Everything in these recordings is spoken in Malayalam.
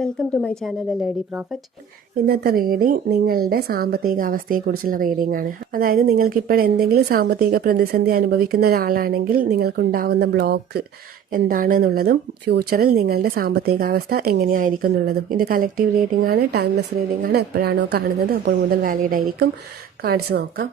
Welcome to my channel lady prophet. ഇന്നത്തെ റീഡിംഗ് നിങ്ങളുടെ സാമ്പത്തിക അവസ്ഥയെക്കുറിച്ചുള്ള റീഡിംഗ് ആണ്. അതായത് നിങ്ങൾക്കിപ്പോൾ എന്തെങ്കിലും സാമ്പത്തിക പ്രതിസന്ധി അനുഭവിക്കുന്ന ഒരാളാണെങ്കിൽ നിങ്ങൾക്കുണ്ടാവുന്ന ബ്ലോക്ക് എന്താണെന്നുള്ളതും ഫ്യൂച്ചറിൽ നിങ്ങളുടെ സാമ്പത്തികാവസ്ഥ എങ്ങനെയായിരിക്കും എന്നുള്ളതും. ഇത് കളക്റ്റീവ് റീഡിംഗ് ആണ്, ടൈംലെസ് റീഡിംഗ് ആണ്. എപ്പോഴാണോ കാണുന്നത് അപ്പോൾ മുതൽ വാലിഡ് ആയിരിക്കും. കാർഡ്സ് നോക്കാം.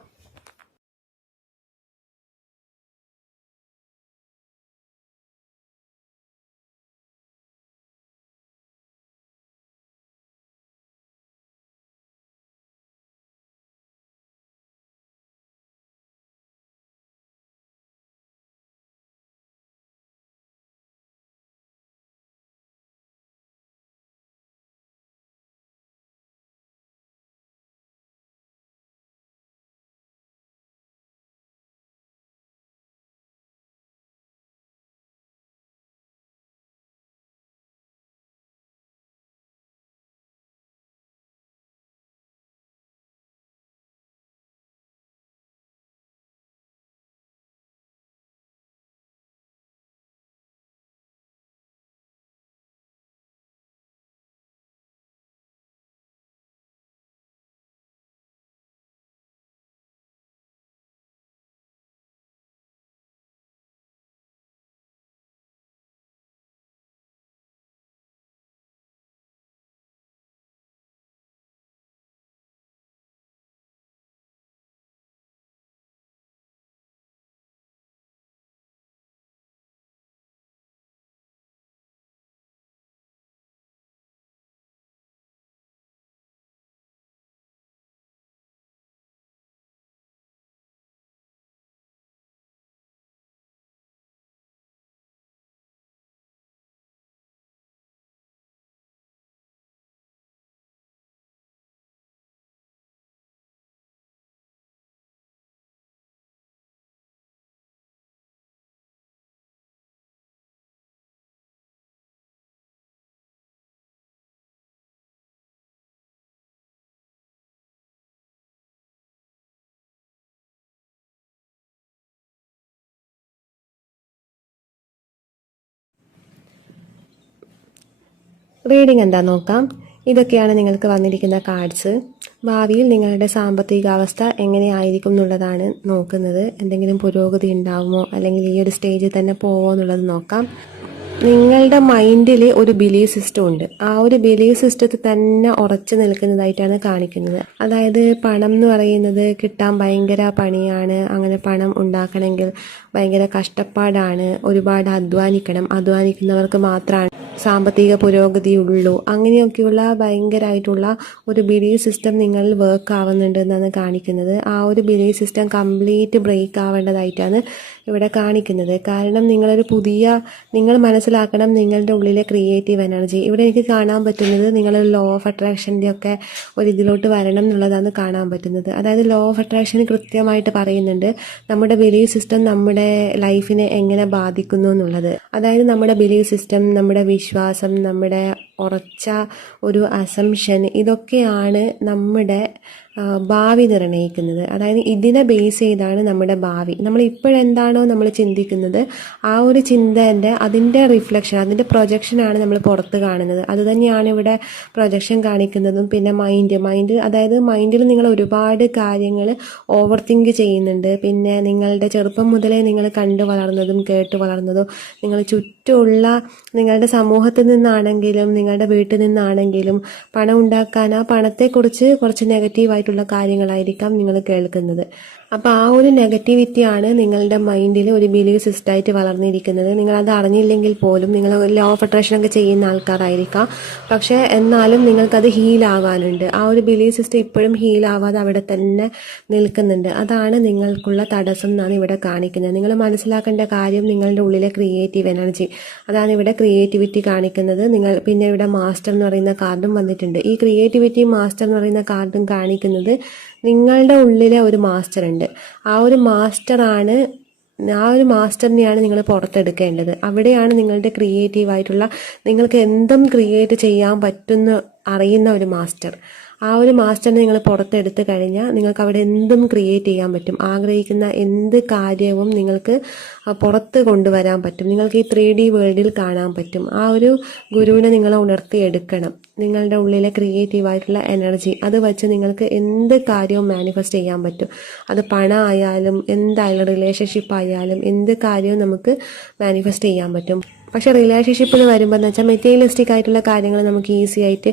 റീഡിംഗ് എന്താ നോക്കാം. ഇതൊക്കെയാണ് നിങ്ങൾക്ക് വന്നിരിക്കുന്ന കാർഡ്സ്. ഭാവിയിൽ നിങ്ങളുടെ സാമ്പത്തികാവസ്ഥ എങ്ങനെയായിരിക്കും എന്നുള്ളതാണ് നോക്കുന്നത്. എന്തെങ്കിലും പുരോഗതി ഉണ്ടാവുമോ അല്ലെങ്കിൽ ഈ ഒരു സ്റ്റേജിൽ തന്നെ പോവോ എന്നുള്ളത് നോക്കാം. നിങ്ങളുടെ മൈൻഡിൽ ഒരു ബിലീഫ് സിസ്റ്റം ഉണ്ട്. ആ ഒരു ബിലീഫ് സിസ്റ്റത്തിൽ തന്നെ ഉറച്ചു നിൽക്കുന്നതായിട്ടാണ് കാണിക്കുന്നത്. അതായത് പണം എന്ന് പറയുന്നത് കിട്ടാൻ ഭയങ്കര പണിയാണ്. അങ്ങനെ പണം ഉണ്ടാക്കണമെങ്കിൽ ഭയങ്കര കഷ്ടപ്പാടാണ്. ഒരുപാട് അധ്വാനിക്കുന്നവർക്ക് മാത്രമാണ് സാമ്പത്തിക പുരോഗതിയുള്ളൂ. അങ്ങനെയൊക്കെയുള്ള ഭയങ്കരമായിട്ടുള്ള ഒരു ബിലീഫ് സിസ്റ്റം നിങ്ങളിൽ വർക്ക് ആവുന്നുണ്ട് എന്നാണ് കാണിക്കുന്നത്. ആ ഒരു ബിലീഫ് സിസ്റ്റം കംപ്ലീറ്റ് ബ്രേക്ക് ആവേണ്ടതായിട്ടാണ് ഇവിടെ കാണിക്കുന്നത്. കാരണം നിങ്ങൾ മനസ്സിലാക്കണം നിങ്ങളുടെ ഉള്ളിലെ ക്രിയേറ്റീവ് എനർജി. ഇവിടെ എനിക്ക് കാണാൻ പറ്റുന്നത് നിങ്ങൾ ലോ ഓഫ് അട്രാക്ഷൻ്റെ ഒക്കെ ഒരു ഇതിലോട്ട് വരണം എന്നുള്ളതാണ് കാണാൻ പറ്റുന്നത്. അതായത് ലോ ഓഫ് അട്രാക്ഷൻ കൃത്യമായിട്ട് പറയുന്നുണ്ട് നമ്മുടെ ബിലീഫ് സിസ്റ്റം നമ്മുടെ ലൈഫിനെ എങ്ങനെ ബാധിക്കുന്നു എന്നുള്ളത്. അതായത് നമ്മുടെ ബിലീഫ് സിസ്റ്റം, നമ്മുടെ വിശ്വാസം, നമ്മുടെ ഉറച്ച ഒരു അസംഷൻ, ഇതൊക്കെയാണ് നമ്മുടെ ഭാവി നിർണ്ണയിക്കുന്നത്. അതായത് ഇതിനെ ബേസ് ചെയ്താണ് നമ്മുടെ ഭാവി. നമ്മൾ ഇപ്പോഴെന്താണോ നമ്മൾ ചിന്തിക്കുന്നത് ആ ഒരു ചിന്തേൻ്റെ അതിൻ്റെ റിഫ്ലക്ഷൻ, അതിൻ്റെ പ്രൊജക്ഷനാണ് നമ്മൾ പുറത്ത് കാണുന്നത്. അതുതന്നെയാണ് ഇവിടെ പ്രൊജക്ഷൻ കാണിക്കുന്നതും. പിന്നെ മൈൻഡ് അതായത് മൈൻഡിൽ നിങ്ങൾ ഒരുപാട് കാര്യങ്ങൾ ഓവർ തിങ്ക് ചെയ്യുന്നുണ്ട്. പിന്നെ നിങ്ങളുടെ ചെറുപ്പം മുതലേ നിങ്ങൾ കണ്ടു വളർന്നതും കേട്ട് വളർന്നതും നിങ്ങൾ ചുറ്റുമുള്ള നിങ്ങളുടെ സമൂഹത്തിൽ നിന്നാണെങ്കിലും നിങ്ങളുടെ വീട്ടിൽ നിന്നാണെങ്കിലും പണം ഉണ്ടാക്കാൻ ആ പണത്തെക്കുറിച്ച് കുറച്ച് നെഗറ്റീവായിട്ടുള്ള കാര്യങ്ങളായിരിക്കാം നിങ്ങൾ കേൾക്കുന്നത്. അപ്പോൾ ആ ഒരു നെഗറ്റിവിറ്റിയാണ് നിങ്ങളുടെ മൈൻഡിൽ ഒരു ബിലീവ് സിസ്റ്റമായിട്ട് വളർന്നിരിക്കുന്നത്. നിങ്ങളത് അറിഞ്ഞില്ലെങ്കിൽ പോലും നിങ്ങൾ ലോ ഓഫ് അട്രാക്ഷൻ ഒക്കെ ചെയ്യുന്ന ആൾക്കാരായിരിക്കാം. പക്ഷേ എന്നാലും നിങ്ങൾക്കത് ഹീലാവാനുണ്ട്. ആ ഒരു ബിലീവ് സിസ്റ്റം ഇപ്പോഴും ഹീലാവാതെ അവിടെ തന്നെ നിൽക്കുന്നുണ്ട്. അതാണ് നിങ്ങൾക്കുള്ള തടസ്സം എന്നാണ് ഇവിടെ കാണിക്കുന്നത്. നിങ്ങൾ മനസ്സിലാക്കേണ്ട കാര്യം നിങ്ങളുടെ ഉള്ളിലെ ക്രിയേറ്റീവ് എനർജി, അതാണ് ഇവിടെ ക്രിയേറ്റിവിറ്റി കാണിക്കുന്നത്. പിന്നെ ഇവിടെ മാസ്റ്റർ എന്ന് പറയുന്ന കാർഡും വന്നിട്ടുണ്ട്. ഈ ക്രിയേറ്റിവിറ്റി മാസ്റ്റർ എന്ന് പറയുന്ന കാർഡും കാണിക്കുന്നത് നിങ്ങളുടെ ഉള്ളിലെ ഒരു മാസ്റ്റർ ഉണ്ട്. ആ ഒരു മാസ്റ്ററിനെയാണ് നിങ്ങൾ പുറത്തെടുക്കേണ്ടത്. അവിടെയാണ് നിങ്ങളുടെ ക്രിയേറ്റീവായിട്ടുള്ള നിങ്ങൾക്ക് എന്തും ക്രിയേറ്റ് ചെയ്യാൻ പറ്റുന്ന അറിയുന്ന ഒരു മാസ്റ്റർ. ആ ഒരു മാസ്റ്ററിനെ നിങ്ങൾ പുറത്തെടുത്ത് കഴിഞ്ഞാൽ നിങ്ങൾക്ക് അവിടെ എന്തും ക്രിയേറ്റ് ചെയ്യാൻ പറ്റും. ആഗ്രഹിക്കുന്ന എന്ത് കാര്യവും നിങ്ങൾക്ക് പുറത്ത് കൊണ്ടുവരാൻ പറ്റും. നിങ്ങൾക്ക് ഈ 3D വേൾഡിൽ കാണാൻ പറ്റും. ആ ഒരു ഗുരുവിനെ നിങ്ങൾ ഉണർത്തിയെടുക്കണം. നിങ്ങളുടെ ഉള്ളിലെ ക്രിയേറ്റീവായിട്ടുള്ള എനർജി അത് വെച്ച് നിങ്ങൾക്ക് എന്ത് കാര്യവും മാനിഫെസ്റ്റ് ചെയ്യാൻ പറ്റും. അത് പണമായാലും എന്തായാലും റിലേഷൻഷിപ്പ് ആയാലും എന്ത് കാര്യവും നമുക്ക് മാനിഫെസ്റ്റ് ചെയ്യാൻ പറ്റും. പക്ഷെ റിലേഷൻഷിപ്പിൽ വരുമ്പോൾ എന്ന് വെച്ചാൽ മെറ്റീരിയലിസ്റ്റിക് ആയിട്ടുള്ള കാര്യങ്ങൾ നമുക്ക് ഈസി ആയിട്ട്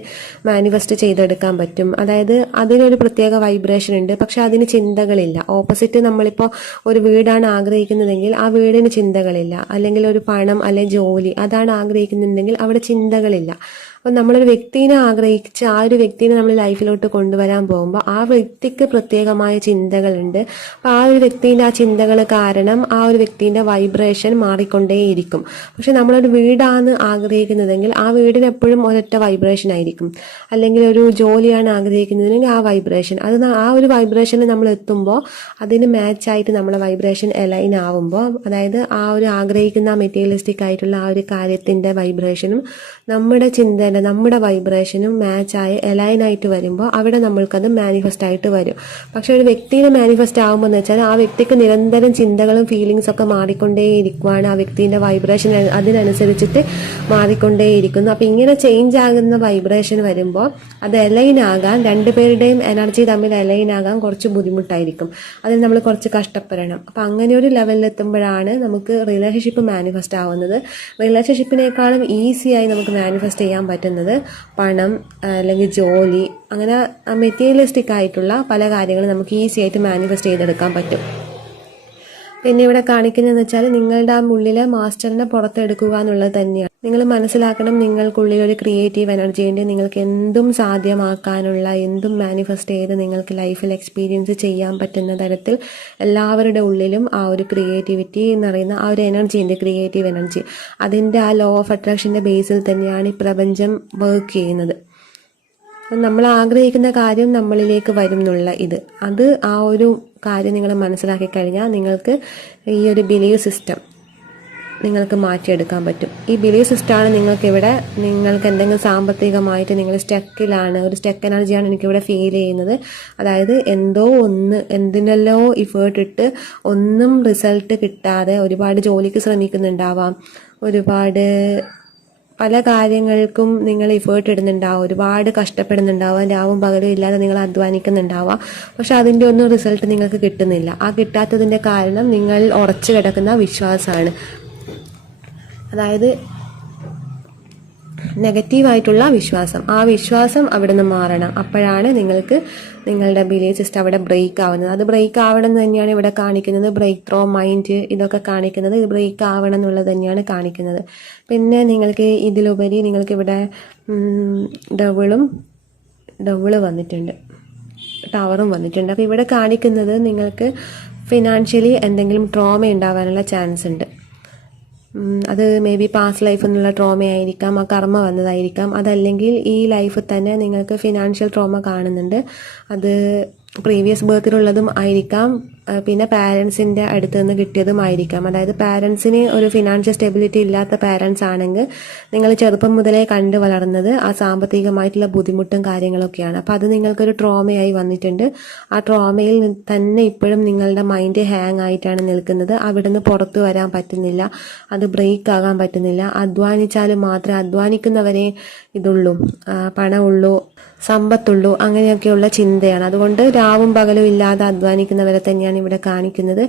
മാനിഫെസ്റ്റ് ചെയ്തെടുക്കാൻ പറ്റും. അതായത് അതിനൊരു പ്രത്യേക വൈബ്രേഷൻ ഉണ്ട്, പക്ഷെ അതിന് ചിന്തകളില്ല. ഓപ്പോസിറ്റ് നമ്മളിപ്പോൾ ഒരു വീടാണ് ആഗ്രഹിക്കുന്നതെങ്കിൽ ആ വീടിന് ചിന്തകളില്ല. അല്ലെങ്കിൽ ഒരു പണം അല്ലെങ്കിൽ ജോലി അതാണ് ആഗ്രഹിക്കുന്നുണ്ടെങ്കിൽ അവിടെ ചിന്തകളില്ല. അപ്പം നമ്മളൊരു വ്യക്തിനെ ആഗ്രഹിച്ച് ആ ഒരു വ്യക്തിനെ നമ്മൾ ലൈഫിലോട്ട് കൊണ്ടുവരാൻ പോകുമ്പോൾ ആ വ്യക്തിക്ക് പ്രത്യേകമായ ചിന്തകളുണ്ട്. അപ്പം ആ ഒരു വ്യക്തിൻ്റെ ആ ചിന്തകൾ കാരണം ആ ഒരു വ്യക്തിൻ്റെ വൈബ്രേഷൻ മാറിക്കൊണ്ടേയിരിക്കും. പക്ഷെ നമ്മളൊരു വീടാണ് ആഗ്രഹിക്കുന്നതെങ്കിൽ ആ വീടിന് എപ്പോഴും ഒരൊറ്റ വൈബ്രേഷൻ ആയിരിക്കും. അല്ലെങ്കിൽ ഒരു ജോലിയാണ് ആഗ്രഹിക്കുന്നതെങ്കിൽ ആ വൈബ്രേഷൻ അത് ആ ഒരു വൈബ്രേഷനിൽ നമ്മൾ എത്തുമ്പോൾ അതിന് മാച്ചായിട്ട് നമ്മളെ വൈബ്രേഷൻ അലൈൻ ആവുമ്പോൾ, അതായത് ആ ഒരു ആഗ്രഹിക്കുന്ന മെറ്റീരിയലിസ്റ്റിക് ആയിട്ടുള്ള ആ ഒരു കാര്യത്തിൻ്റെ വൈബ്രേഷനും നമ്മുടെ നമ്മുടെ വൈബ്രേഷനും മാച്ചായി അലൈനായിട്ട് വരുമ്പോൾ അവിടെ നമ്മൾക്കത് മാനിഫെസ്റ്റ് ആയിട്ട് വരും. പക്ഷെ ഒരു വ്യക്തിയെ മാനിഫെസ്റ്റ് ആകുമ്പോൾ എന്ന് വെച്ചാൽ ആ വ്യക്തിക്ക് നിരന്തരം ചിന്തകളും ഫീലിങ്സ് ഒക്കെ മാറിക്കൊണ്ടേയിരിക്കുവാണ്. ആ വ്യക്തിൻ്റെ വൈബ്രേഷൻ അതിനനുസരിച്ചിട്ട് മാറിക്കൊണ്ടേയിരിക്കുന്നു. അപ്പം ഇങ്ങനെ ചേഞ്ച് ആകുന്ന വൈബ്രേഷൻ വരുമ്പോൾ അത് അലൈൻ ആകാൻ, രണ്ടുപേരുടെയും എനർജി തമ്മിൽ അലൈൻ ആകാൻ കുറച്ച് ബുദ്ധിമുട്ടായിരിക്കും. അതിൽ നമ്മൾ കുറച്ച് കഷ്ടപ്പെടണം. അപ്പം അങ്ങനെ ഒരു ലെവലിൽ എത്തുമ്പോഴാണ് നമുക്ക് റിലേഷൻഷിപ്പ് മാനിഫെസ്റ്റ് ആവുന്നത്. റിലേഷൻഷിപ്പിനേക്കാളും ഈസിയായി നമുക്ക് മാനിഫെസ്റ്റ് ചെയ്യാൻ പറ്റുന്നത് പണം അല്ലെങ്കിൽ ജോലി, അങ്ങനെ മെറ്റീരിയലിസ്റ്റിക് ആയിട്ടുള്ള പല കാര്യങ്ങളും നമുക്ക് ഈസി ആയിട്ട് മാനിഫെസ്റ്റ് ചെയ്തെടുക്കാൻ പറ്റും. പിന്നെ ഇവിടെ കാണിക്കുന്നതെന്ന് വെച്ചാൽ നിങ്ങളുടെ ആ ഉള്ളിലെ മാസ്റ്ററിനെ പുറത്തെടുക്കുക എന്നുള്ളത് തന്നെയാണ്. നിങ്ങൾ മനസ്സിലാക്കണം, നിങ്ങൾക്കുള്ളിൽ ഒരു ക്രിയേറ്റീവ് എനർജി ഉണ്ട്. നിങ്ങൾക്ക് എന്തും സാധ്യമാക്കാനുള്ള, എന്തും മാനിഫെസ്റ്റ് ചെയ്ത് നിങ്ങൾക്ക് ലൈഫിൽ എക്സ്പീരിയൻസ് ചെയ്യാൻ പറ്റുന്ന തരത്തിൽ എല്ലാവരുടെ ഉള്ളിലും ആ ഒരു ക്രിയേറ്റിവിറ്റി എന്ന് പറയുന്ന ആ ഒരു എനർജി ഉണ്ട്, ക്രിയേറ്റീവ് എനർജി. അതിൻ്റെ ആ ലോ ഓഫ് അട്രാക്ഷൻ്റെ ബേസിൽ തന്നെയാണ് ഈ പ്രപഞ്ചം വർക്ക് ചെയ്യുന്നത്. നമ്മൾ ആഗ്രഹിക്കുന്ന കാര്യം നമ്മളിലേക്ക് വരും എന്നുള്ള അത് ആ ഒരു കാര്യം നിങ്ങൾ മനസ്സിലാക്കി കഴിഞ്ഞാൽ നിങ്ങൾക്ക് ഈ ഒരു ബിലീവ് സിസ്റ്റം നിങ്ങൾക്ക് മാറ്റിയെടുക്കാൻ പറ്റും. ഈ ബിലീവ് സിസ്റ്റമാണ് നിങ്ങൾക്ക് എന്തെങ്കിലും സാമ്പത്തികമായിട്ട് നിങ്ങൾ സ്റ്റക്കിലാണ്, ഒരു സ്റ്റക്ക് എനർജിയാണ് എനിക്കിവിടെ ഫീൽ ചെയ്യുന്നത്. അതായത് എന്തിനെല്ലോ ഇഫേർട്ട് ഇട്ട് ഒന്നും റിസൾട്ട് കിട്ടാതെ ഒരുപാട് ജോലിക്ക് ശ്രമിക്കുന്നുണ്ടാവാം, ഒരുപാട് പല കാര്യങ്ങൾക്കും നിങ്ങൾ ഇഫേർട്ട് ഇടുന്നുണ്ടാവും, ഒരുപാട് കഷ്ടപ്പെടുന്നുണ്ടാവാം, രാവും പകലും ഇല്ലാതെ നിങ്ങൾ അധ്വാനിക്കുന്നുണ്ടാവാം. പക്ഷെ അതിൻ്റെ ഒന്നും റിസൾട്ട് നിങ്ങൾക്ക് കിട്ടുന്നില്ല. ആ കിട്ടാത്തതിൻ്റെ കാരണം നിങ്ങൾ ഉറച്ചു കിടക്കുന്ന വിശ്വാസമാണ്. അതായത് നെഗറ്റീവായിട്ടുള്ള വിശ്വാസം. ആ വിശ്വാസം അവിടെ നിന്ന് മാറണം. അപ്പോഴാണ് നിങ്ങൾക്ക് നിങ്ങളുടെ ബിലീഫ് സിസ്റ്റം അവിടെ ബ്രേക്ക് ആവുന്നത്. അത് ബ്രേക്ക് ആവണം എന്ന് തന്നെയാണ് ഇവിടെ കാണിക്കുന്നത്. ബ്രേക്ക് ത്രോ മൈൻഡ് ഇതൊക്കെ കാണിക്കുന്നത് ഇത് ബ്രേക്ക് ആവണം എന്നുള്ളത് തന്നെയാണ് കാണിക്കുന്നത്. പിന്നെ നിങ്ങൾക്ക് ഇതിലുപരി നിങ്ങൾക്കിവിടെ ഡബിള് വന്നിട്ടുണ്ട്, ടവറും വന്നിട്ടുണ്ട്. അപ്പോൾ ഇവിടെ കാണിക്കുന്നത് നിങ്ങൾക്ക് ഫിനാൻഷ്യലി എന്തെങ്കിലും ട്രോമ ഉണ്ടാവാനുള്ള ചാൻസ് ഉണ്ട്. അത് മേ ബി പാസ്റ്റ് ലൈഫിൽ നിന്നുള്ള ട്രോമ ആയിരിക്കാം, ആ കർമ്മ വന്നതായിരിക്കാം. അതല്ലെങ്കിൽ ഈ ലൈഫിൽ തന്നെ നിങ്ങൾക്ക് ഫിനാൻഷ്യൽ ട്രോമ കാണുന്നുണ്ട്. അത് പ്രീവിയസ് ബർത്തിലുള്ളതും ആയിരിക്കാം, പിന്നെ പാരൻസിൻ്റെ അടുത്ത് നിന്ന് കിട്ടിയതും ആയിരിക്കാം. അതായത് പാരൻസിന് ഒരു ഫിനാൻഷ്യൽ സ്റ്റെബിലിറ്റി ഇല്ലാത്ത പാരൻസ് ആണെങ്കിൽ നിങ്ങൾ ചെറുപ്പം മുതലേ കണ്ടു വളർന്നത് ആ സാമ്പത്തികമായിട്ടുള്ള ബുദ്ധിമുട്ടും കാര്യങ്ങളൊക്കെയാണ്. അപ്പോൾ അത് നിങ്ങൾക്കൊരു ട്രോമയായി വന്നിട്ടുണ്ട്. ആ ട്രോമയിൽ തന്നെ ഇപ്പോഴും നിങ്ങളുടെ മൈൻഡ് ഹാങ് ആയിട്ടാണ് നിൽക്കുന്നത്. അവിടുന്ന് പുറത്തു വരാൻ പറ്റുന്നില്ല, അത് ബ്രേക്ക് ആകാൻ പറ്റുന്നില്ല. അധ്വാനിച്ചാലും മാത്രമേ അധ്വാനിക്കുന്നവരെ ഇതുള്ളൂ, പണമുള്ളൂ, സമ്പത്തുള്ളൂ, അങ്ങനെയൊക്കെയുള്ള ചിന്തയാണ്. അതുകൊണ്ട് രാവും പകലും ഇല്ലാതെ അധ്വാനിക്കുന്നവരെ തന്നെയാണ് ഇവിടെ കാണിക്കുന്നത്.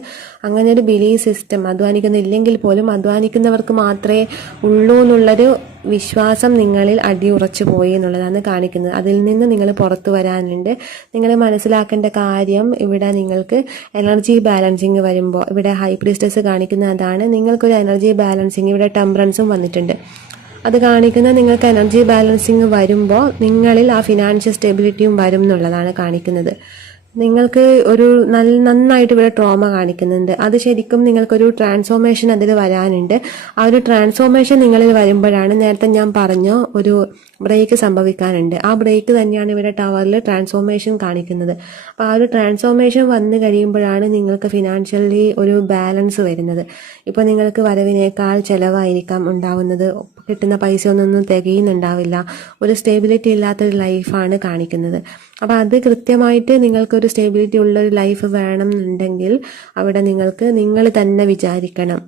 അങ്ങനെ ഒരു ബിലീഫ് സിസ്റ്റം, അധ്വാനിക്കുന്നില്ലെങ്കിൽ പോലും അധ്വാനിക്കുന്നവർക്ക് മാത്രമേ ഉള്ളൂ എന്നുള്ളൊരു വിശ്വാസം നിങ്ങളിൽ അടിയുറച്ചു പോയി എന്നുള്ളതാണ് കാണിക്കുന്നത്. അതിൽ നിന്ന് നിങ്ങൾ പുറത്തു വരാനുണ്ട്. നിങ്ങൾ മനസ്സിലാക്കേണ്ട കാര്യം, ഇവിടെ നിങ്ങൾക്ക് എനർജി ബാലൻസിങ് വരുമ്പോൾ ഇവിടെ ഹൈ പ്രീസ്റ്റസ് കാണിക്കുന്ന അതാണ്. നിങ്ങൾക്കൊരു എനർജി ബാലൻസിങ്, ഇവിടെ ടെമ്പറൻസും വന്നിട്ടുണ്ട്. അത് കാണിക്കുന്നത് നിങ്ങൾക്ക് എനർജി ബാലൻസിങ് വരുമ്പോൾ നിങ്ങളിൽ ആ ഫിനാൻഷ്യൽ സ്റ്റെബിലിറ്റിയും വരും എന്നുള്ളതാണ് കാണിക്കുന്നത്. നിങ്ങൾക്ക് ഒരു നന്നായിട്ട് ഇവിടെ ട്രോമ കാണിക്കുന്നുണ്ട്. അത് ശരിക്കും നിങ്ങൾക്കൊരു ട്രാൻസ്ഫോർമേഷൻ അതിൽ വരാനുണ്ട്. ആ ഒരു ട്രാൻസ്ഫോർമേഷൻ നിങ്ങളിൽ വരുമ്പോഴാണ് നേരത്തെ ഞാൻ പറഞ്ഞു ഒരു ബ്രേക്ക് സംഭവിക്കാനുണ്ട്. ആ ബ്രേക്ക് തന്നെയാണ് ഇവിടെ ടവറിൽ ട്രാൻസ്ഫോർമേഷൻ കാണിക്കുന്നത്. അപ്പോൾ ആ ഒരു ട്രാൻസ്ഫോർമേഷൻ വന്നു കഴിയുമ്പോഴാണ് നിങ്ങൾക്ക് ഫിനാൻഷ്യലി ഒരു ബാലൻസ് വരുന്നത്. ഇപ്പോൾ നിങ്ങൾക്ക് വരവിനേക്കാൾ ചിലവായിരിക്കാം ഉണ്ടാവുന്നത്, കിട്ടുന്ന പൈസ ഒന്നും തികയുന്നുണ്ടാവില്ല. ഒരു സ്റ്റെബിലിറ്റി ഇല്ലാത്തൊരു ലൈഫാണ് കാണിക്കുന്നത്. അപ്പോൾ അത് കൃത്യമായിട്ട് നിങ്ങൾക്കൊരു സ്റ്റെബിലിറ്റി ഉള്ളൊരു ലൈഫ് വേണം എന്നുണ്ടെങ്കിൽ അവിടെ നിങ്ങൾ തന്നെ വിചാരിക്കണം.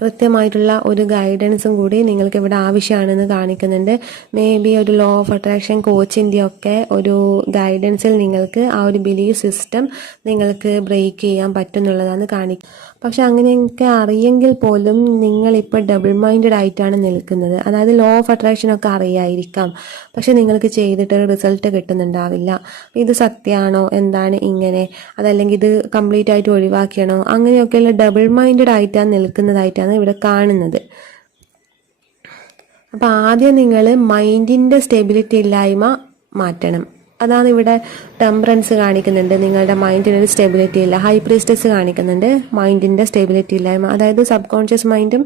കൃത്യമായിട്ടുള്ള ഒരു ഗൈഡൻസും കൂടി നിങ്ങൾക്ക് ഇവിടെ ആവശ്യമാണെന്ന് കാണിക്കുന്നുണ്ട്. മേ ബി ഒരു ലോ ഓഫ് അട്രാക്ഷൻ കോച്ചിൻ്റെ ഒക്കെ ഒരു ഗൈഡൻസിൽ നിങ്ങൾക്ക് ആ ഒരു ബിലീഫ് സിസ്റ്റം നിങ്ങൾക്ക് ബ്രേക്ക് ചെയ്യാൻ പറ്റുന്നുള്ളതാണ് കാണിക്കുന്നത്. പക്ഷെ അങ്ങനെയൊക്കെ അറിയെങ്കിൽ പോലും നിങ്ങളിപ്പോൾ ഡബിൾ മൈൻഡഡ് ആയിട്ടാണ് നിൽക്കുന്നത്. അതായത് ലോ ഓഫ് അട്രാക്ഷനൊക്കെ അറിയായിരിക്കാം, പക്ഷെ നിങ്ങൾക്ക് ചെയ്തിട്ട് റിസൾട്ട് കിട്ടുന്നുണ്ടാവില്ല. ഇത് സത്യമാണോ, എന്താണ് ഇങ്ങനെ, അതല്ലെങ്കിൽ ഇത് കംപ്ലീറ്റ് ആയിട്ട് ഒഴിവാക്കിയാണോ, അങ്ങനെയൊക്കെയുള്ള ഡബിൾ മൈൻഡഡ് ആയിട്ടാണ് നിൽക്കുന്നതായിട്ടാണ് ഇവിടെ കാണുന്നത്. അപ്പം ആദ്യം നിങ്ങൾ മൈൻഡിൻ്റെ സ്റ്റെബിലിറ്റി ഇല്ലായ്മ മാറ്റണം. അതാണ് ഇവിടെ ടെമ്പറൻസ് കാണിക്കുന്നുണ്ട്, നിങ്ങളുടെ മൈൻഡിനൊരു സ്റ്റെബിലിറ്റി ഇല്ല. ഹൈ പ്രീസ്റ്റസ് കാണിക്കുന്നുണ്ട് മൈൻഡിൻ്റെ സ്റ്റെബിലിറ്റി ഇല്ലായ്മ, അതായത് സബ് കോൺഷ്യസ് മൈൻഡും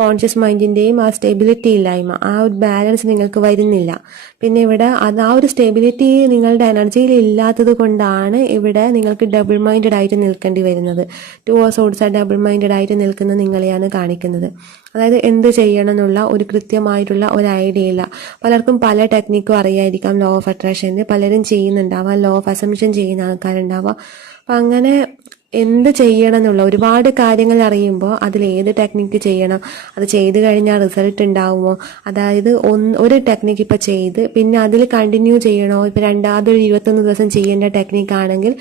കോൺഷ്യസ് മൈൻഡിൻ്റെയും ആ സ്റ്റെബിലിറ്റി ഇല്ലായ്മ, ആ ഒരു ബാലൻസ് നിങ്ങൾക്ക് വരുന്നില്ല. പിന്നെ ഇവിടെ ആ ഒരു സ്റ്റെബിലിറ്റി നിങ്ങളുടെ എനർജിയിൽ ഇല്ലാത്തത് കൊണ്ടാണ് ഇവിടെ നിങ്ങൾക്ക് ഡബിൾ മൈൻഡഡ് ആയിട്ട് നിൽക്കേണ്ടി വരുന്നത്. 2 ഓഫ് സോർഡ്സ് ഡബിൾ മൈൻഡഡ് ആയിട്ട് നിൽക്കുന്ന നിങ്ങളെയാണ് കാണിക്കുന്നത്. അതായത് എന്ത് ചെയ്യണം എന്നുള്ള ഒരു കൃത്യമായിട്ടുള്ള ഒരു ഐഡിയ ഇല്ല. പലർക്കും പല ടെക്നിക്കും അറിയായിരിക്കാം ലോ ഓഫ് അട്രാക്ഷൻ്റെ, പലരും ചെയ്യുന്നുണ്ടാവാം, ലോ ഓഫ് അസംഷൻ ചെയ്യുന്ന ആൾക്കാരുണ്ടാവാം. അപ്പം അങ്ങനെ എന്ത് ചെയ്യണം എന്നുള്ള ഒരുപാട് കാര്യങ്ങൾ അറിയുമ്പോൾ അതിൽ ഏത് ടെക്നിക്ക് ചെയ്യണം, അത് ചെയ്ത് കഴിഞ്ഞാൽ റിസൾട്ട് ഉണ്ടാവുമോ, അതായത് ഒരു ടെക്നിക്ക് ഇപ്പോൾ ചെയ്ത് പിന്നെ അതിൽ കണ്ടിന്യൂ ചെയ്യണോ, ഇപ്പോൾ രണ്ടാമതൊരു 21 ദിവസം ചെയ്യേണ്ട ടെക്നിക്ക് ആണെങ്കിൽ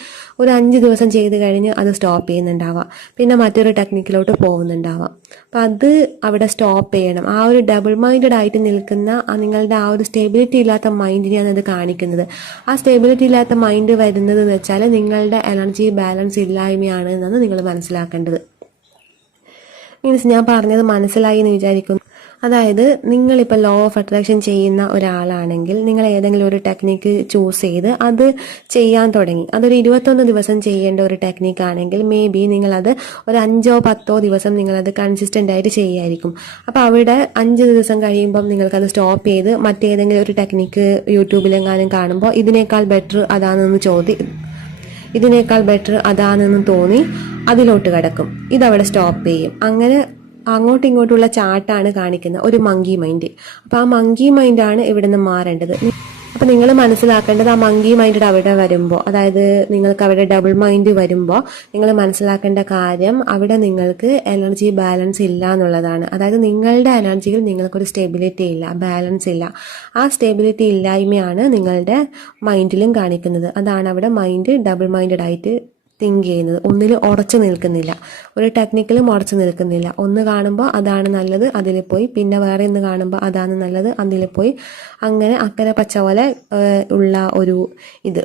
ഒരു 5 ദിവസം ചെയ്ത് കഴിഞ്ഞ് അത് സ്റ്റോപ്പ് ചെയ്യുന്നുണ്ടാവാം, പിന്നെ മറ്റൊരു ടെക്നിക്കിലോട്ട് പോകുന്നുണ്ടാവാം. അപ്പം അത് അവിടെ സ്റ്റോപ്പ് ചെയ്യണം. ആ ഒരു ഡബിൾ മൈൻഡഡ് ആയിട്ട് നിൽക്കുന്ന നിങ്ങളുടെ ആ ഒരു സ്റ്റെബിലിറ്റി ഇല്ലാത്ത മൈൻഡിനെയാണ് അത് കാണിക്കുന്നത്. ആ സ്റ്റെബിലിറ്റി ഇല്ലാത്ത മൈൻഡ് വരുന്നത് എന്ന് വെച്ചാൽ നിങ്ങളുടെ എനർജി ബാലൻസ് ഇല്ലായ്മയാണ് എന്നാണ് നിങ്ങൾ മനസ്സിലാക്കേണ്ടത്. മീൻസ് ഞാൻ പറഞ്ഞത് മനസ്സിലായി എന്ന് വിചാരിക്കുന്നു. അതായത് നിങ്ങളിപ്പോൾ ലോ ഓഫ് അട്രാക്ഷൻ ചെയ്യുന്ന ഒരാളാണെങ്കിൽ നിങ്ങൾ ഏതെങ്കിലും ഒരു ടെക്നിക്ക് ചൂസ് ചെയ്ത് അത് ചെയ്യാൻ തുടങ്ങി. അതൊരു 21 ദിവസം ചെയ്യേണ്ട ഒരു ടെക്നിക്ക് ആണെങ്കിൽ മേ ബി നിങ്ങളത് ഒരു 5-10 ദിവസം നിങ്ങളത് കൺസിസ്റ്റൻ്റ് ആയിട്ട് ചെയ്യായിരിക്കും. അപ്പോൾ അവിടെ 5 ദിവസം കഴിയുമ്പം നിങ്ങൾക്കത് സ്റ്റോപ്പ് ചെയ്ത് മറ്റേതെങ്കിലും ഒരു ടെക്നിക്ക് യൂട്യൂബിലെങ്ങാനും കാണുമ്പോൾ ഇതിനേക്കാൾ ബെറ്റർ അതാണെന്ന് തോന്നി അതിലോട്ട് കിടക്കും, ഇതവിടെ സ്റ്റോപ്പ് ചെയ്യും. അങ്ങനെ അങ്ങോട്ടും ഇങ്ങോട്ടുള്ള ചാട്ടാണ് കാണിക്കുന്നത് ഒരു മങ്കി മൈൻഡ്. അപ്പോൾ ആ മങ്കി മൈൻഡാണ് ഇവിടെ നിന്ന് മാറേണ്ടത്. അപ്പോൾ നിങ്ങൾ മനസ്സിലാക്കേണ്ടത് ആ മങ്കി മൈൻഡ് അവിടെ വരുമ്പോൾ, അതായത് നിങ്ങൾക്ക് അവിടെ ഡബിൾ മൈൻഡ് വരുമ്പോൾ നിങ്ങൾ മനസ്സിലാക്കേണ്ട കാര്യം അവിടെ നിങ്ങൾക്ക് എനർജി ബാലൻസ് ഇല്ല എന്നുള്ളതാണ്. അതായത് നിങ്ങളുടെ എനർജിയിൽ നിങ്ങൾക്കൊരു സ്റ്റെബിലിറ്റി ഇല്ല, ബാലൻസ് ഇല്ല. ആ സ്റ്റെബിലിറ്റി ഇല്ലായ്മയാണ് നിങ്ങളുടെ മൈൻഡിലും കാണിക്കുന്നത്. അതാണ് അവിടെ മൈൻഡ് ഡബിൾ മൈൻഡഡ് ആയിട്ട് തിങ്ക് ചെയ്യുന്നത്. ഒന്നിൽ ഉറച്ചു നിൽക്കുന്നില്ല, ഒരു ടെക്നിക്കലും ഉറച്ചു നിൽക്കുന്നില്ല. ഒന്ന് കാണുമ്പോൾ അതാണ് നല്ലത് അതിൽ പോയി, പിന്നെ വേറെ ഒന്ന് കാണുമ്പോൾ അതാണ് നല്ലത് അതിൽ പോയി, അങ്ങനെ അക്കരെ പച്ച പോലെ ഉള്ള ഒരു ഇത്.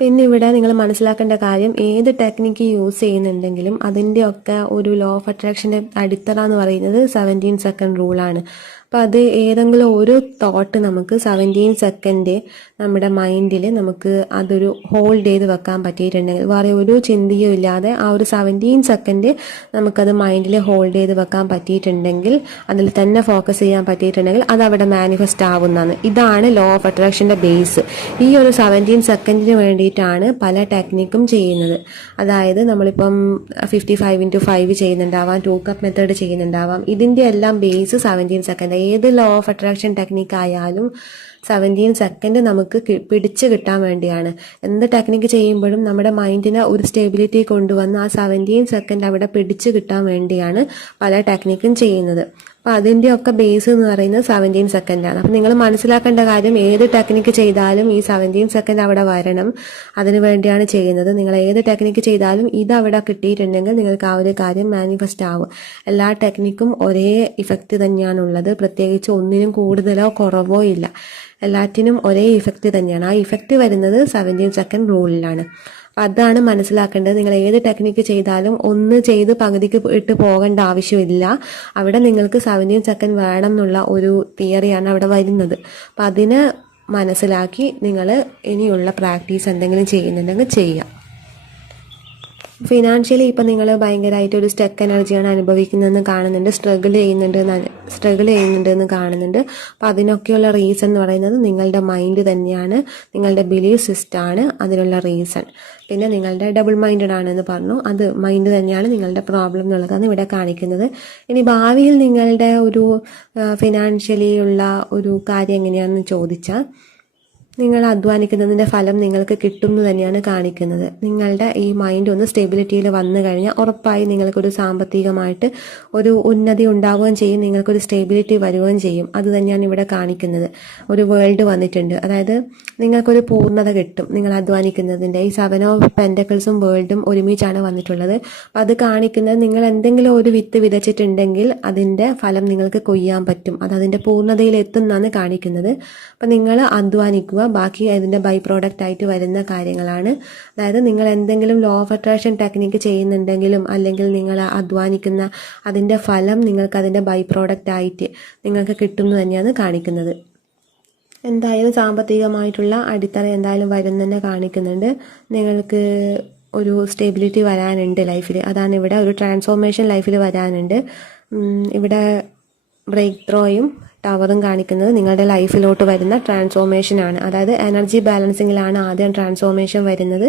പിന്നെ ഇവിടെ നിങ്ങൾ മനസ്സിലാക്കേണ്ട കാര്യം, ഏത് ടെക്നിക്ക് യൂസ് ചെയ്യുന്നുണ്ടെങ്കിലും അതിൻ്റെയൊക്കെ ഒരു ലോ ഓഫ് അട്രാക്ഷൻ്റെ അടിത്തറ എന്ന് പറയുന്നത് 17 സെക്കൻഡ് റൂളാണ്. അപ്പോൾ അത് ഏതെങ്കിലും ഒരു തോട്ട് നമുക്ക് 17 സെക്കൻഡ് നമ്മുടെ മൈൻഡിൽ നമുക്ക് അതൊരു ഹോൾഡ് ചെയ്ത് വെക്കാൻ പറ്റിയിട്ടുണ്ടെങ്കിൽ, വേറെ ഒരു ചിന്തയും ഇല്ലാതെ ആ ഒരു 17 സെക്കൻഡ് നമുക്കത് മൈൻഡിൽ ഹോൾഡ് ചെയ്ത് വെക്കാൻ പറ്റിയിട്ടുണ്ടെങ്കിൽ, അതിൽ തന്നെ ഫോക്കസ് ചെയ്യാൻ പറ്റിയിട്ടുണ്ടെങ്കിൽ അത് അവിടെ മാനിഫെസ്റ്റ് ആവുന്നതാണ്. ഇതാണ് ലോ ഓഫ് അട്രാക്ഷൻ്റെ ബേസ്. ഈ ഒരു 17 സെക്കൻഡിന് വേണ്ടിയിട്ടാണ് പല ടെക്നിക്കും ചെയ്യുന്നത്. അതായത് നമ്മളിപ്പം 55x5 ചെയ്യുന്നുണ്ടാവാം, 2 കപ്പ് മെത്തേഡ് ചെയ്യുന്നുണ്ടാവാം. ഇതിൻ്റെ എല്ലാം ബേസ് 17 സെക്കൻഡ്. ഏത് ലോ ഓഫ് അട്രാക്ഷൻ ടെക്നിക്ക് ആയാലും 17 സെക്കൻഡ് നമുക്ക് പിടിച്ചു കിട്ടാൻ വേണ്ടിയാണ്. എന്ത് ടെക്നിക്ക് ചെയ്യുമ്പോഴും നമ്മുടെ മൈൻഡിനെ ഒരു സ്റ്റെബിലിറ്റി കൊണ്ടുവന്ന് ആ 17 സെക്കൻഡ് അവിടെ പിടിച്ചു കിട്ടാൻ വേണ്ടിയാണ് പല ടെക്നിക്കും ചെയ്യുന്നത്. അപ്പോൾ അതിൻ്റെയൊക്കെ ബേസ് എന്ന് പറയുന്നത് 17 സെക്കൻഡാണ്. അപ്പം നിങ്ങൾ മനസ്സിലാക്കേണ്ട കാര്യം, ഏത് ടെക്നിക്ക് ചെയ്താലും ഈ 17 സെക്കൻഡ് അവിടെ വരണം, അതിനു വേണ്ടിയാണ് ചെയ്യുന്നത്. നിങ്ങൾ ഏത് ടെക്നിക്ക് ചെയ്താലും ഇത് അവിടെ കിട്ടിയിട്ടുണ്ടെങ്കിൽ നിങ്ങൾക്ക് ആ ഒരു കാര്യം മാനിഫെസ്റ്റ് ആവും. എല്ലാ ടെക്നിക്കും ഒരേ ഇഫക്റ്റ് തന്നെയാണുള്ളത്, പ്രത്യേകിച്ച് ഒന്നിനും കൂടുതലോ കുറവോ ഇല്ല. എല്ലാറ്റിനും ഒരേ ഇഫക്റ്റ് തന്നെയാണ്. ആ ഇഫക്റ്റ് വരുന്നത് 17 സെക്കൻഡ് റൂളിലാണ്. അപ്പം അതാണ് മനസ്സിലാക്കേണ്ടത്. നിങ്ങൾ ഏത് ടെക്നിക്ക് ചെയ്താലും ഒന്ന് ചെയ്ത് പകുതിക്ക് ഇട്ട് പോകേണ്ട ആവശ്യമില്ല. അവിടെ നിങ്ങൾക്ക് 17 സെക്കൻഡ് വേണം എന്നുള്ള ഒരു തിയറിയാണ് അവിടെ വരുന്നത്. അപ്പം അതിനെ മനസ്സിലാക്കി നിങ്ങൾ ഇനിയുള്ള പ്രാക്ടീസ് എന്തെങ്കിലും ചെയ്യുന്നുണ്ടെങ്കിൽ ചെയ്യാം. ഫിനാൻഷ്യലി ഇപ്പം നിങ്ങൾ ഭയങ്കരമായിട്ട് ഒരു സ്റ്റക്ക് എനർജിയാണ് അനുഭവിക്കുന്നതെന്ന് കാണുന്നുണ്ട്, സ്ട്രഗിൾ ചെയ്യുന്നുണ്ടെന്ന് കാണുന്നുണ്ട്. അപ്പം അതിനൊക്കെയുള്ള റീസൺ എന്ന് പറയുന്നത് നിങ്ങളുടെ മൈൻഡ് തന്നെയാണ്, നിങ്ങളുടെ ബിലീഫ് സിസ്റ്റമാണ് അതിനുള്ള റീസൺ. പിന്നെ നിങ്ങളുടെ ഡബിൾ മൈൻഡഡ് ആണെന്ന് പറഞ്ഞു, അത് മൈൻഡ് തന്നെയാണ് നിങ്ങളുടെ പ്രോബ്ലം എന്നുള്ളതാണ് ഇവിടെ കാണിക്കുന്നത്. ഇനി ഭാവിയിൽ നിങ്ങളുടെ ഒരു ഫിനാൻഷ്യലി ഉള്ള ഒരു കാര്യം എങ്ങനെയാണെന്ന് ചോദിച്ചാൽ, നിങ്ങൾ അധ്വാനിക്കുന്നതിൻ്റെ ഫലം നിങ്ങൾക്ക് കിട്ടും എന്ന് തന്നെയാണ് കാണിക്കുന്നത്. നിങ്ങളുടെ ഈ മൈൻഡ് ഒന്ന് സ്റ്റെബിലിറ്റിയിൽ വന്നു കഴിഞ്ഞാൽ ഉറപ്പായി നിങ്ങൾക്കൊരു സാമ്പത്തികമായിട്ട് ഒരു ഉന്നതി ഉണ്ടാവുകയും ചെയ്യും, നിങ്ങൾക്കൊരു സ്റ്റെബിലിറ്റി വരികയും ചെയ്യും. അത് തന്നെയാണ് ഇവിടെ കാണിക്കുന്നത്. ഒരു വേൾഡ് വന്നിട്ടുണ്ട്, അതായത് നിങ്ങൾക്കൊരു പൂർണ്ണത കിട്ടും നിങ്ങൾ അധ്വാനിക്കുന്നതിൻ്റെ. ഈ 7 ഓഫ് പെൻറ്റക്കിൾസും വേൾഡും ഒരുമിച്ചാണ് വന്നിട്ടുള്ളത്. അപ്പം അത് കാണിക്കുന്നത് നിങ്ങൾ എന്തെങ്കിലും ഒരു വിത്ത് വിതച്ചിട്ടുണ്ടെങ്കിൽ അതിൻ്റെ ഫലം നിങ്ങൾക്ക് കൊയ്യാൻ പറ്റും, അത് അതിൻ്റെ പൂർണ്ണതയിൽ എത്തുന്നതാണ് കാണിക്കുന്നത്. അപ്പം നിങ്ങൾ അധ്വാനിക്കുക, ബാക്കി അതിൻ്റെ ബൈ പ്രോഡക്റ്റ് ആയിട്ട് വരുന്ന കാര്യങ്ങളാണ്. അതായത് നിങ്ങൾ എന്തെങ്കിലും ലോ ഓഫ് അട്രാക്ഷൻ ടെക്നിക്ക് ചെയ്യുന്നുണ്ടെങ്കിലും അല്ലെങ്കിൽ നിങ്ങൾ അധ്വാനിക്കുന്ന അതിൻ്റെ ഫലം നിങ്ങൾക്ക് അതിൻ്റെ ബൈ പ്രോഡക്റ്റ് ആയിട്ട് നിങ്ങൾക്ക് കിട്ടുമെന്ന് തന്നെയാണ് കാണിക്കുന്നത്. എന്തായാലും സാമ്പത്തികമായിട്ടുള്ള അടിത്തറ എന്തായാലും വരുന്നെന്നെ കാണിക്കുന്നുണ്ട്. നിങ്ങൾക്ക് ഒരു സ്റ്റെബിലിറ്റി വരാനുണ്ട് ലൈഫിൽ, അതാണ് ഇവിടെ ഒരു ട്രാൻസ്ഫോർമേഷൻ ലൈഫിൽ വരാനുണ്ട്. ഇവിടെ ബ്രേക്ക് ത്രോയും ടവറും കാണിക്കുന്നത് നിങ്ങളുടെ ലൈഫിലോട്ട് വരുന്ന ട്രാൻസ്ഫോർമേഷനാണ്. അതായത് എനർജി ബാലൻസിങ്ങിലാണ് ആദ്യം ട്രാൻസ്ഫോർമേഷൻ വരുന്നത്,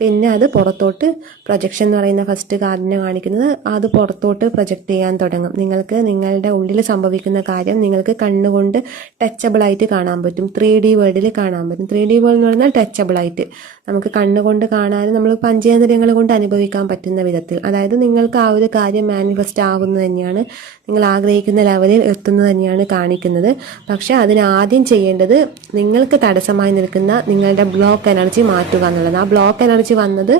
പിന്നെ അത് പുറത്തോട്ട് പ്രൊജക്ഷൻ എന്ന് പറയുന്ന ഫസ്റ്റ് കാർഡിനെ കാണിക്കുന്നത്, അത് പുറത്തോട്ട് പ്രൊജക്റ്റ് ചെയ്യാൻ തുടങ്ങും. നിങ്ങൾക്ക് നിങ്ങളുടെ ഉള്ളിൽ സംഭവിക്കുന്ന കാര്യം നിങ്ങൾക്ക് കണ്ണുകൊണ്ട് ടച്ചബിളായിട്ട് കാണാൻ പറ്റും, 3D വേൾഡിൽ കാണാൻ പറ്റും. 3D വേൾഡ് എന്ന് പറഞ്ഞാൽ ടച്ചബിളായിട്ട് നമുക്ക് കണ്ണുകൊണ്ട് കാണാനും നമ്മൾ പഞ്ചേന്ദ്രിയങ്ങൾ കൊണ്ട് അനുഭവിക്കാൻ പറ്റുന്ന വിധത്തിൽ, അതായത് നിങ്ങൾക്ക് ആ ഒരു കാര്യം മാനിഫെസ്റ്റ് ആവുന്നത് തന്നെയാണ്, നിങ്ങൾ ആഗ്രഹിക്കുന്ന ലെവലിൽ എത്തുന്നത് തന്നെയാണ് കാണിക്കുന്നത്. പക്ഷെ അതിന് ആദ്യം ചെയ്യേണ്ടത് നിങ്ങൾക്ക് തടസ്സമായി നിൽക്കുന്ന നിങ്ങളുടെ ബ്ലോക്ക് എനർജി മാറ്റുക എന്നുള്ളത്. ആ ബ്ലോക്ക് എനർജി വന്നത്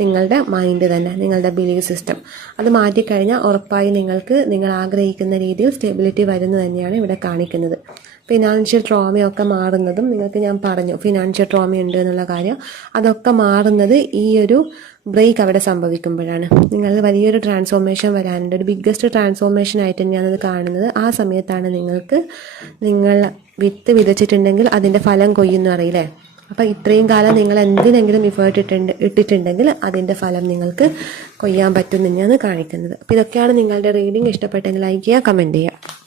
നിങ്ങളുടെ മൈൻഡ് തന്നെ, നിങ്ങളുടെ ബിലീഫ് സിസ്റ്റം. അത് മാറ്റിക്കഴിഞ്ഞാൽ ഉറപ്പായി നിങ്ങൾക്ക് നിങ്ങൾ ആഗ്രഹിക്കുന്ന രീതിയിൽ സ്റ്റെബിലിറ്റി വരുന്നത് തന്നെയാണ് ഇവിടെ കാണിക്കുന്നത്. ഫിനാൻഷ്യൽ ട്രോമയൊക്കെ മാറുന്നതും നിങ്ങൾക്ക് ഞാൻ പറഞ്ഞു, ഫിനാൻഷ്യൽ ട്രോമ ഉണ്ട് എന്നുള്ള കാര്യം, അതൊക്കെ മാറുന്നത് ഈ ഒരു ബ്രേക്ക് അവിടെ സംഭവിക്കുമ്പോഴാണ്. നിങ്ങൾ വലിയൊരു ട്രാൻസ്ഫോർമേഷൻ വരാനുണ്ട്, ഒരു ബിഗ്ഗസ്റ്റ് ട്രാൻസ്ഫോർമേഷൻ ആയിട്ട് തന്നെയാണ് അത് കാണുന്നത്. ആ സമയത്താണ് നിങ്ങൾ വിത്ത് വിതച്ചിട്ടുണ്ടെങ്കിൽ അതിൻ്റെ ഫലം കൊയ്യുന്നു അറിയില്ലേ. അപ്പം ഇത്രയും കാലം നിങ്ങൾ എന്തിനെങ്കിലും ഇഫേർട്ട് ഇട്ടിട്ടുണ്ടെങ്കിൽ അതിൻ്റെ ഫലം നിങ്ങൾക്ക് കൊയ്യാൻ പറ്റും തന്നെയാണ് കാണിക്കുന്നത്. അപ്പോൾ ഇതൊക്കെയാണ് നിങ്ങളുടെ റീഡിംഗ്. ഇഷ്ടപ്പെട്ടെങ്കിൽ ലൈക്ക് ചെയ്യുക, കമൻറ്റ് ചെയ്യുക.